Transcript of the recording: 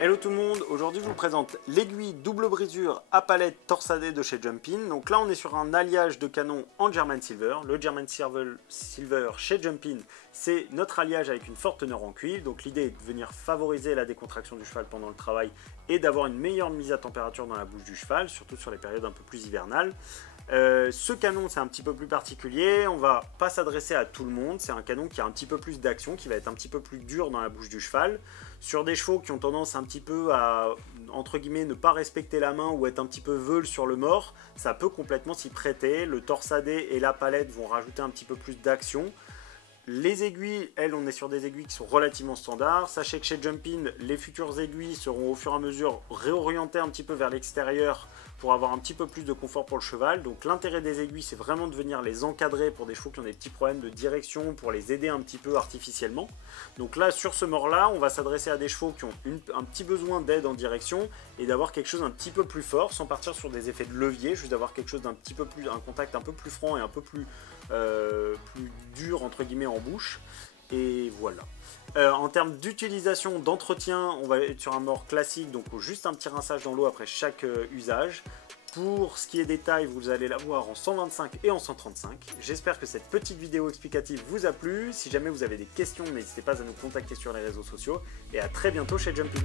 Hello tout le monde, aujourd'hui je vous présente l'aiguille double brisure à palette torsadée de chez Jumpin. Donc là on est sur un alliage de canon en German Silver. Le German Silver chez Jumpin, c'est notre alliage avec une forte teneur en cuivre. Donc l'idée est de venir favoriser la décontraction du cheval pendant le travail et d'avoir une meilleure mise à température dans la bouche du cheval, surtout sur les périodes un peu plus hivernales. Ce canon c'est un petit peu plus particulier, on va pas s'adresser à tout le monde, c'est un canon qui a un petit peu plus d'action, qui va être un petit peu plus dur dans la bouche du cheval. Sur des chevaux qui ont tendance un petit peu à, entre guillemets, ne pas respecter la main ou être un petit peu veule sur le mors, ça peut complètement s'y prêter. Le torsadé et la palette vont rajouter un petit peu plus d'action. Les aiguilles, elles, on est sur des aiguilles qui sont relativement standards. Sachez que chez Jumpin, les futures aiguilles seront au fur et à mesure réorientées un petit peu vers l'extérieur pour avoir un petit peu plus de confort pour le cheval. Donc l'intérêt des aiguilles, c'est vraiment de venir les encadrer pour des chevaux qui ont des petits problèmes de direction, pour les aider un petit peu artificiellement. Donc là, sur ce mors-là, on va s'adresser à des chevaux qui ont un petit besoin d'aide en direction et d'avoir quelque chose un petit peu plus fort, sans partir sur des effets de levier, juste d'avoir quelque chose d'un petit peu plus, un contact un peu plus franc et un peu plus dur entre guillemets en bouche. Et voilà. En termes d'utilisation, d'entretien, on va être sur un mors classique, donc juste un petit rinçage dans l'eau après chaque usage. Pour ce qui est des tailles, vous allez l'avoir en 125 et en 135. J'espère que cette petite vidéo explicative vous a plu. Si jamais vous avez des questions, n'hésitez pas à nous contacter sur les réseaux sociaux. Et à très bientôt chez Jumpin.